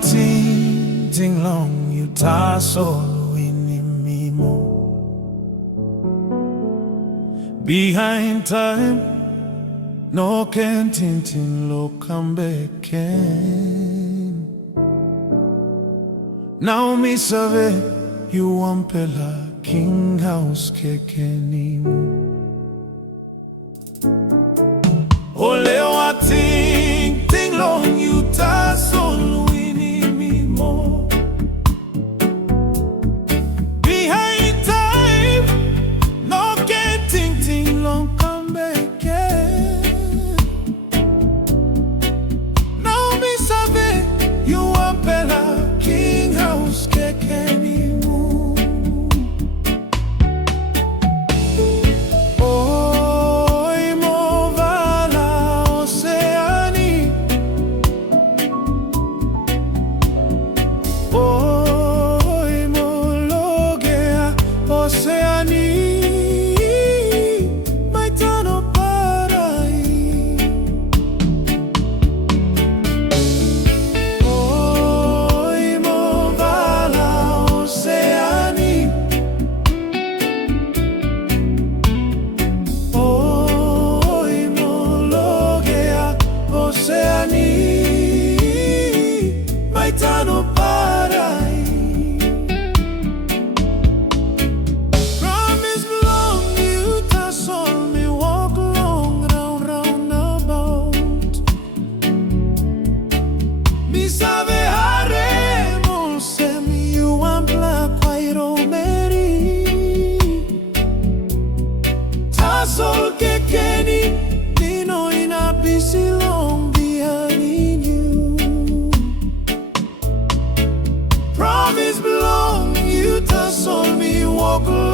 ting long you tassel in me more. Behind time, no can tintin lo come back in. Now me save you wampela King Haus Kekeni. Ole wa ting long you tassel in me more. Behind time, no can ting long come back in. Now me save you wampela King Haus Kekeni. Haus Kekeni, Dino in a busy long behind you. Promise belong you to soul me walk.